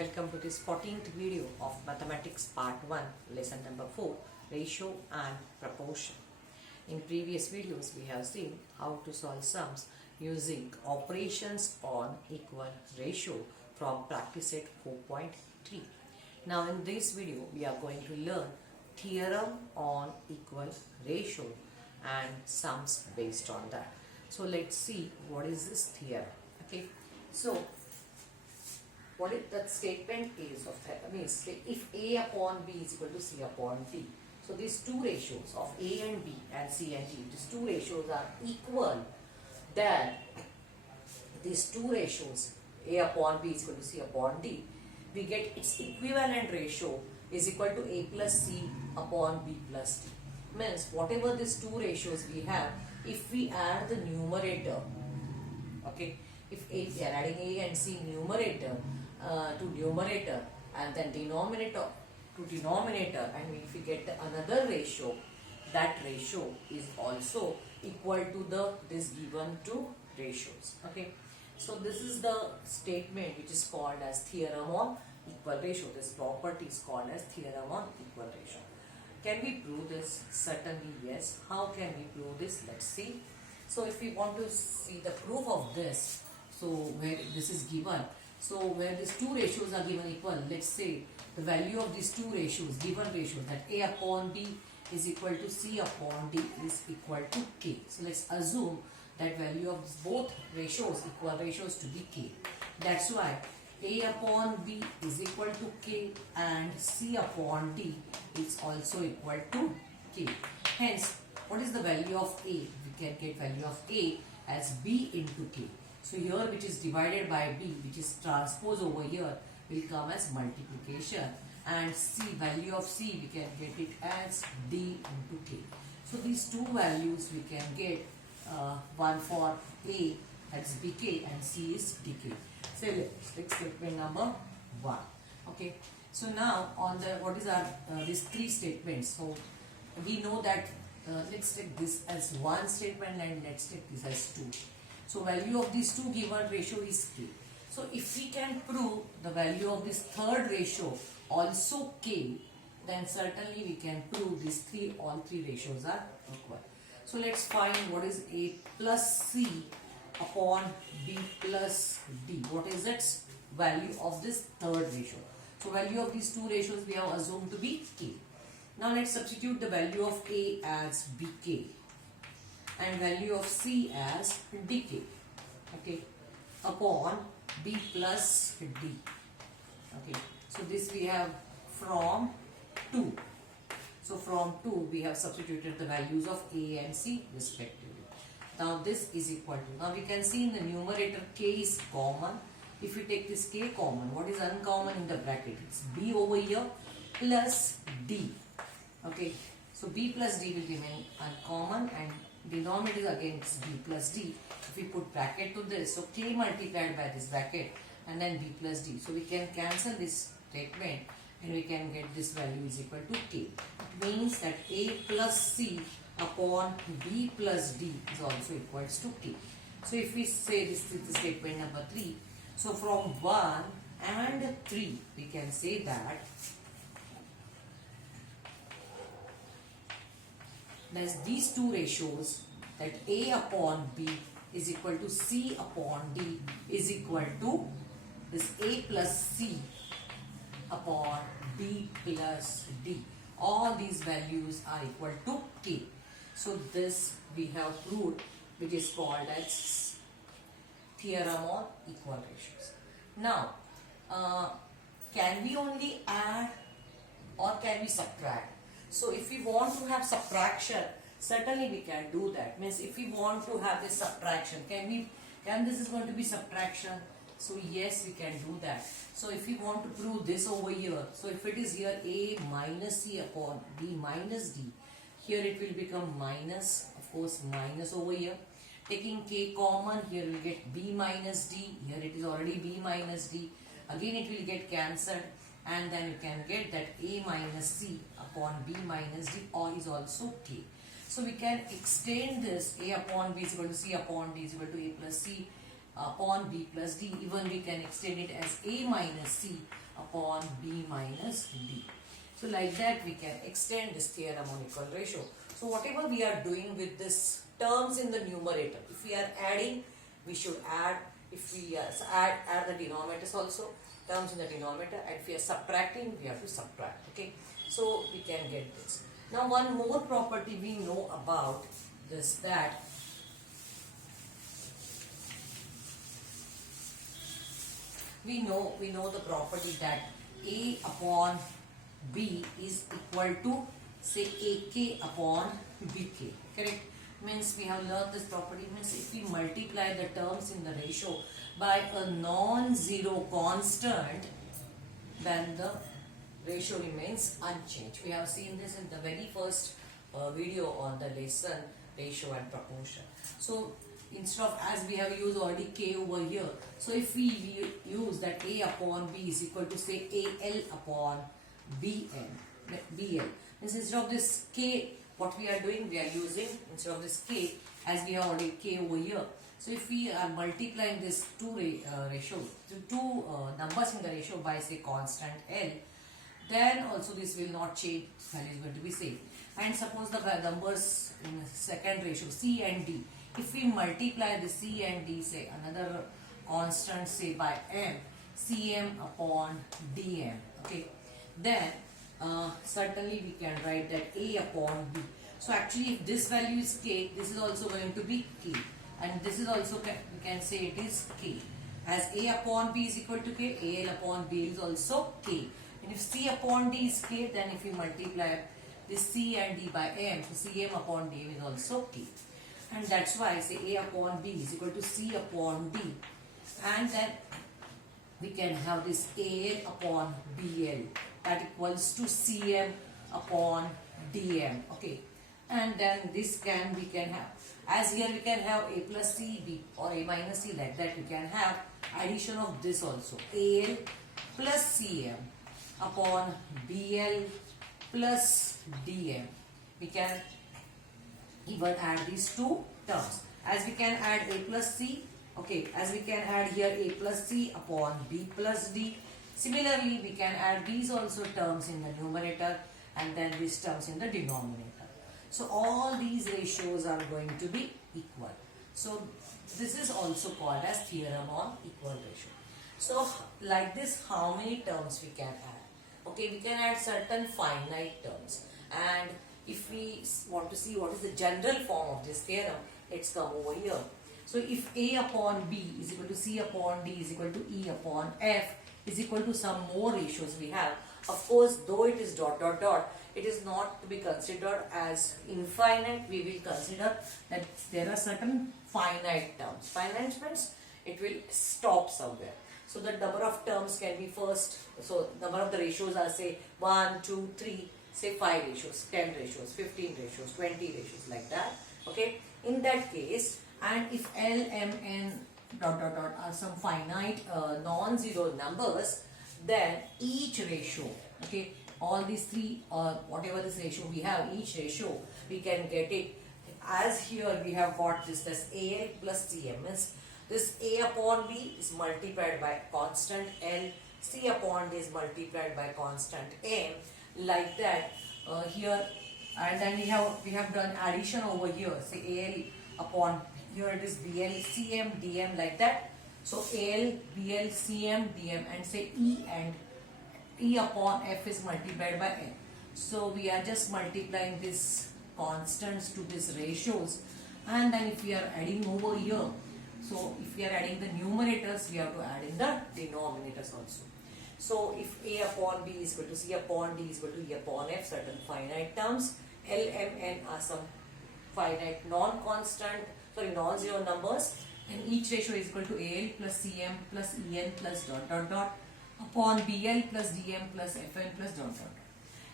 Welcome to this 14th video of Mathematics Part 1, Lesson number 4, Ratio and Proportion. In previous videos, we have seen how to solve sums using operations on equal ratio from practice set 4.3. Now in this video, we are going to learn theorem on equal ratio and sums based on that. So let's see what is this theorem. Okay, so what is that statement is of theorem is if A upon B is equal to C upon D. So these two ratios of A and B and C and D, these two ratios are equal, then these two ratios A upon B is equal to C upon D, we get its equivalent ratio is equal to A plus C upon B plus D. Means whatever these two ratios we have, if we add the numerator, okay, if we are adding A and C numerator to numerator and then denominator to denominator, and if we get another ratio, that ratio is also equal to this given two ratios. Okay, so this is the statement which is called as theorem on equal ratio. This property is called as theorem on equal ratio. Can we prove this? Certainly yes. How can we prove this? Let's see. So if we want to see the proof of this, so where this is given, so where these two ratios are given equal, let's say the value of these two ratios, given ratios, that A upon B is equal to C upon D is equal to K. So let's assume that value of both ratios, equal ratios, to be K. That's why A upon B is equal to K and C upon D is also equal to K. Hence, what is the value of A? We can get value of A as B into K. So here which is divided by B, which is transposed over here, will come as multiplication, and C, value of C, we can get it as D into K. So these two values we can get, one for A, that's BK, and C is DK. So let's take statement number 1. Okay, so now on the what is our these three statements. So we know that let's take this as one statement and let's take this as 2. So value of these two given ratio is K. So if we can prove the value of this third ratio also K, then certainly we can prove these all three ratios are equal. So let's find what is A plus C upon B plus D. What is its value of this third ratio? So value of these two ratios we have assumed to be K. Now let's substitute the value of A as BK and value of C as DK, okay, upon B plus D. Okay, so this we have from 2. So from 2 we have substituted the values of A and C respectively. Now this is equal to, now we can see in the numerator K is common. If we take this K common, what is uncommon in the bracket? It's B over here plus D. Okay, so B plus D will remain uncommon, and denominator again is B plus D. If we put bracket to this, so K multiplied by this bracket and then B plus D. So we can cancel this statement and we can get this value is equal to K. It means that A plus C upon B plus D is also equals to K. So if we say this is the statement number 3, so from 1 and 3 we can say that there's these two ratios, that A upon B is equal to C upon D is equal to this A plus C upon B plus D. All these values are equal to K. So this we have proved, which is called as theorem on equal ratios. Now, can we only add or can we subtract? So if we want to have subtraction, certainly we can do that. Means if we want to have this subtraction, can this is going to be subtraction? So yes, we can do that. So if we want to prove this over here, so if it is here A minus C upon B minus D, here it will become minus, of course minus over here. Taking K common, here we will get B minus D, here it is already B minus D. Again it will get cancelled, and then you can get that A minus C upon B minus D is also K. So we can extend this A upon B is equal to C upon D is equal to A plus C upon B plus D. Even we can extend it as A minus C upon B minus D. So like that we can extend this theorem on equal ratio. So whatever we are doing with this terms in the numerator, if we are adding, we should add. If we add the denominators also, terms in the denominator, and if we are subtracting, we have to subtract. Okay, so we can get this. Now one more property we know about this, that we know the property that A upon B is equal to, say, AK upon BK. Correct? Means we have learned this property. Means if we multiply the terms in the ratio by a non-zero constant, then the ratio remains unchanged. We have seen this in the very first video on the lesson ratio and proportion. So instead of, as we have used already K over here, so if we use that A upon B is equal to, say, AL upon BL. Means instead of this K, what we are doing, we are using, instead of this K, as we have already K over here. So if we are multiplying this two numbers in the ratio by, say, constant L, then also this will not change, value is going to be same. And suppose the numbers in the second ratio, C and D, if we multiply the C and D, say another constant, say, by M, Cm upon Dm, okay, then certainly we can write that A upon B. So actually if this value is K, this is also going to be K, and this is also, we can say it is K. As A upon B is equal to K, AL upon B is also K. And if C upon D is K, then if we multiply this C and D by M, so Cm upon Dm is also K. And that's why I say A upon B is equal to C upon D. And then we can have this AL upon BL, that equals to Cm upon Dm. Okay. And then this we can have, as here we can have A plus C, B, or A minus C, like that we can have addition of this also, AL plus Cm upon BL plus Dm. We can even add these two terms, as we can add A plus C, okay, as we can add here A plus C upon B plus D. Similarly, we can add these also terms in the numerator and then these terms in the denominator. So all these ratios are going to be equal. So this is also called as theorem on equal ratio. So like this, how many terms we can add? Okay, we can add certain finite terms, and if we want to see what is the general form of this theorem, let's come over here. So if A upon B is equal to C upon D is equal to E upon F is equal to some more ratios we have. Of course, though it is dot dot dot, it is not to be considered as infinite. We will consider that there are certain finite terms. Finite means it will stop somewhere. So the number of terms can be first, so number of the ratios are, say, 1, 2, 3, say 5 ratios, 10 ratios, 15 ratios, 20 ratios, like that. Okay, in that case, and if L, M, N, dot dot dot are some finite non-zero numbers, then each ratio, okay, all these three or whatever this ratio we have, each ratio we can get it as here we have got this AL plus CM. Means this A upon B is multiplied by constant L, C upon D is multiplied by constant M, like that here. And then we have done addition over here, say AL upon, here it is BL, CM, DM, like that. So AL, BL, CM, DM, and say E, and E upon F is multiplied by N. So we are just multiplying these constants to these ratios, and then if we are adding over here, so if we are adding the numerators, we have to add in the denominators also. So if A upon B is equal to C upon D is equal to E upon F, certain finite terms, L, M, N are some finite non-constant, non-zero numbers, and each ratio is equal to AL plus CM plus EN plus dot dot dot upon BL plus DM plus FN plus dot dot dot.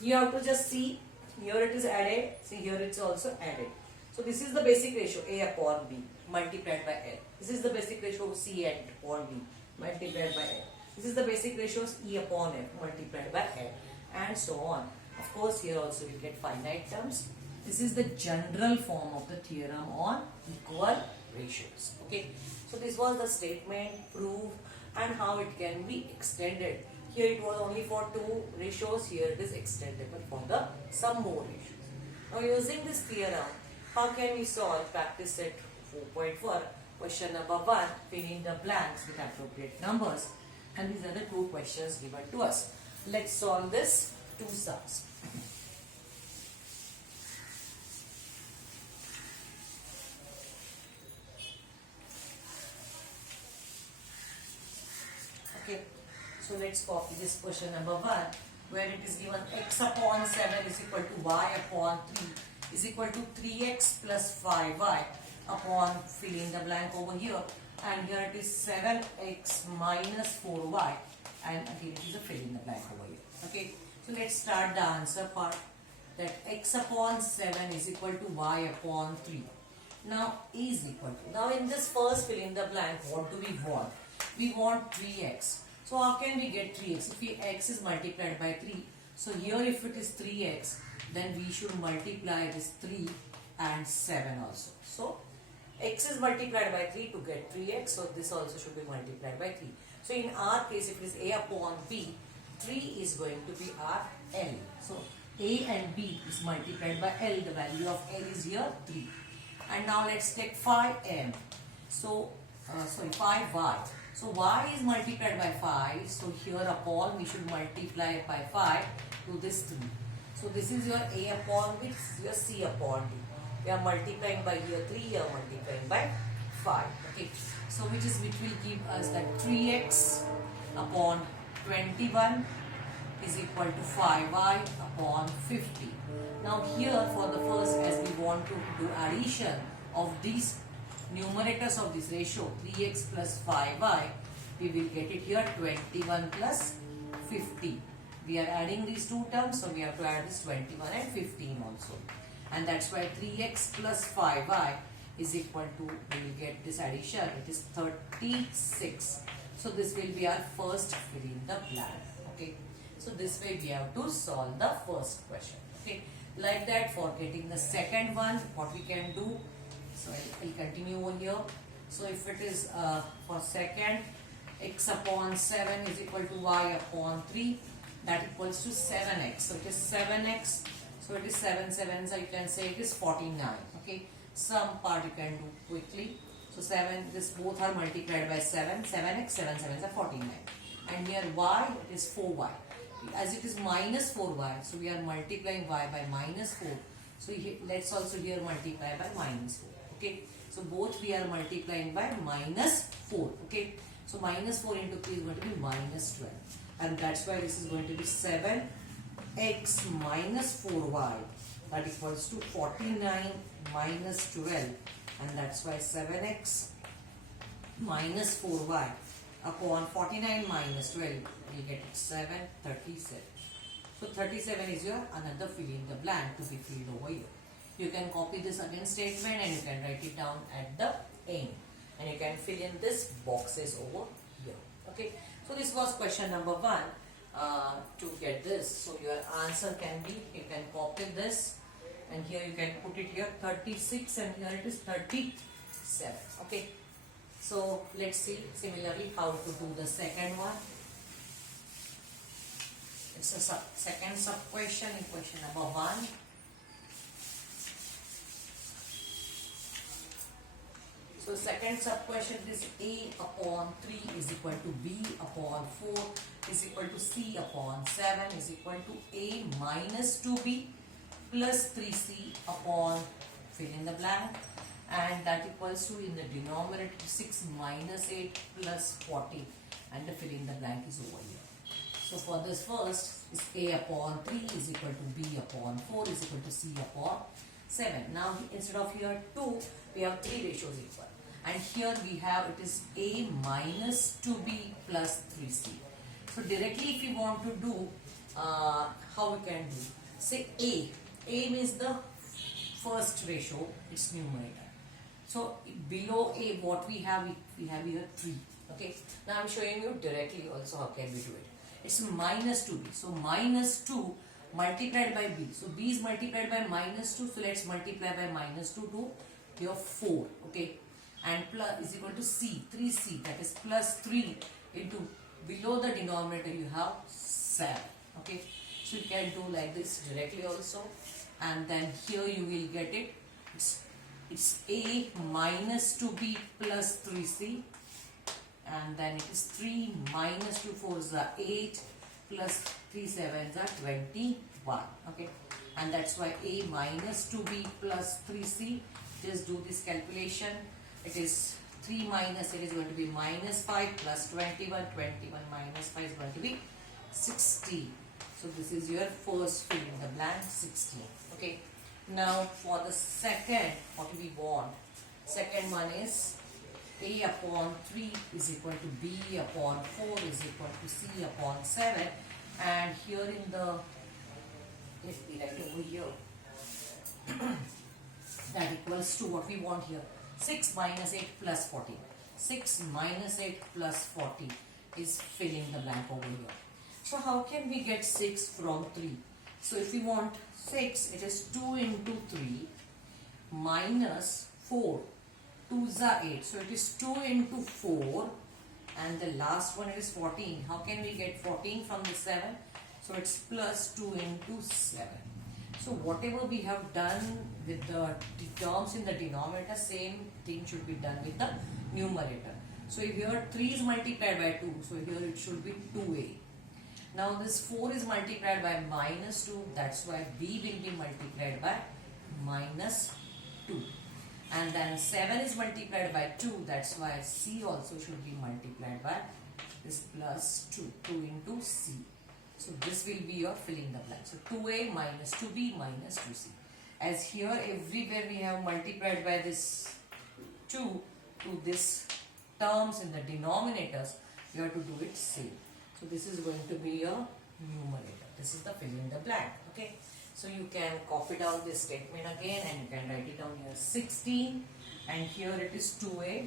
You have to just see, here it is added, see here it's also added. So this is the basic ratio A upon B multiplied by L. This is the basic ratio C and upon B multiplied by L. This is the basic ratios E upon F multiplied by L, and so on. Of course, here also we get finite terms. This is the general form of the theorem on equal ratios. Okay, so this was the statement, proof, and how it can be extended Here it was only for 2 ratios. Here it is extendable for the some more ratios. Now using this theorem, how can we solve practice set 4.4? Question number 1, fill in the blanks with appropriate numbers. And these are the 2 questions given to us. Let's solve this 2 sums. Okay, so let's copy this question number 1, where it is given x upon 7 is equal to y upon 3 is equal to 3x plus 5y upon fill in the blank over here, and here it is 7x minus 4y, and again it is a fill in the blank over here. Okay, so let's start the answer part, that x upon 7 is equal to y upon 3. Now is equal to, now in this first fill in the blank, what do we want? We want 3x. So how can we get 3x? If x is multiplied by 3, so here if it is 3x, then we should multiply this 3 and 7 also. So x is multiplied by 3 to get 3x, so this also should be multiplied by 3. So in our case, if it is a upon b, 3 is going to be our L. So a and b is multiplied by L. The value of L is here 3. And now let's take 5m. So 5y. So y is multiplied by 5. So here upon we should multiply by 5 to this 3. So this is your a upon b, this is your c upon d. We are multiplying by here 3, you are multiplying by 5. Okay. So which will give us that 3x upon 21 is equal to 5y upon 50. Now here for the first, as we want to do addition of these numerators of this ratio 3x plus 5y, we will get it here 21 plus 50. We are adding these two terms, so we have to add this 21 and 15 also. And that's why 3x plus 5y is equal to, we will get this addition, it is 36. So this will be our first fill in the blank. Okay. So this way we have to solve the first question. Okay. Like that, for getting the second one, what we can do, so I will continue over here. So if it is for second, x upon 7 is equal to y upon 3, that equals to 7x. So it is 7x. So it is 7 7, so you can say it is 49. Okay. Some part you can do quickly. So 7, this both are multiplied by 7. 7x, 7 7s are 49. And here y is 4y. As it is minus 4y, so we are multiplying y by minus 4. So let's also here multiply by minus 4. Okay. So both we are multiplying by minus 4. Okay. So minus 4 into 3 is going to be minus 12. And that's why this is going to be 7x minus 4y. That equals to 49 minus 12. And that's why 7x minus 4y upon 49 minus 12, we get 737. So 37 is your another fill in the blank to be filled over here. You can copy this again statement and you can write it down at the end. And you can fill in this boxes over here. Okay. So this was question number 1. To get this, so your answer can be, you can copy this and here you can put it here 36 and here it is 37. Okay. So let's see similarly how to do the second one. It's a second sub question in question number 1. So second sub question is a upon 3 is equal to b upon 4 is equal to c upon 7 is equal to a minus 2b plus 3c upon fill in the blank, and that equals to in the denominator 6 minus 8 plus 40, and the fill in the blank is over here. So for this first is a upon 3 is equal to b upon 4 is equal to c upon 7. Now instead of here 2, we have 3 ratios equal. And here we have it is a minus 2b plus 3c. So directly if you want to do, how we can do? Say a. A means the first ratio, its numerator. So below a what we have here 3. Okay. Now I am showing you directly also how can we do it. It's minus 2b. So minus 2 multiplied by b. So b is multiplied by minus 2. So let's multiply by minus 2 to here 4. Okay. And plus is equal to c, 3c, that is plus 3 into below the denominator you have 7. Okay, so you can do like this directly also, and then here you will get it. It's a minus 2b plus 3c, and then it is 3 minus 2 4s are 8 plus 3 7s are 21. Okay, and that's why a minus 2b plus 3c. Just do this calculation. It is 3 minus, it is going to be minus 5 plus 21. 21 minus 5 is going to be 16. So this is your first fill in the blank, 16. Okay. Now for the second, what do we want? Second one is a upon 3 is equal to b upon 4 is equal to c upon 7. And here in the, let me write over here, that equals to what we want here. 6 minus 8 plus 40. 6 minus 8 plus 40 is filling the blank over here. So how can we get 6 from 3? So if we want 6, it is 2 into 3 minus 4. 2s are 8. So it is 2 into 4, and the last one is 14. How can we get 14 from the 7? So it's plus 2 into 7. So whatever we have done with the terms in the denominator, same thing should be done with the numerator. So if here 3 is multiplied by 2, so here it should be 2a. Now this 4 is multiplied by minus 2, that's why b will be multiplied by minus 2. And then 7 is multiplied by 2, that's why c also should be multiplied by this plus 2, 2 into c. So this will be your filling the blank. So 2a minus 2b minus 2c. As here everywhere we have multiplied by this 2 to this terms in the denominators, you have to do it same. So this is going to be your numerator. This is the filling the blank. Okay. So you can copy down this statement again and you can write it down here 16, and here it is 2a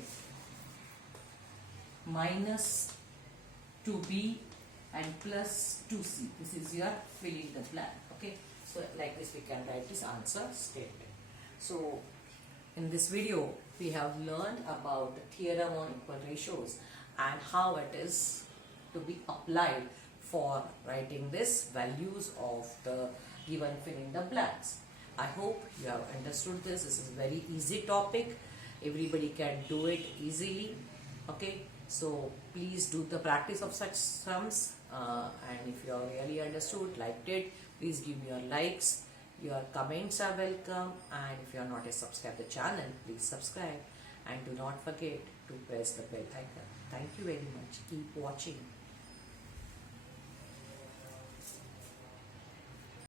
minus 2b and plus 2c. This is your filling the blank. Okay. So like this we can write this answer statement. So in this video we have learned about the theorem on equal ratios and how it is to be applied for writing this values of the given fill in the blanks. I hope you have understood this. This is a very easy topic. Everybody can do it easily. Okay. So please do the practice of such sums, and if you have really understood, liked it, please give me your likes. Your comments are welcome, and if you are not yet subscribed the channel, please subscribe, and do not forget to press the bell icon. Thank you very much. Keep watching.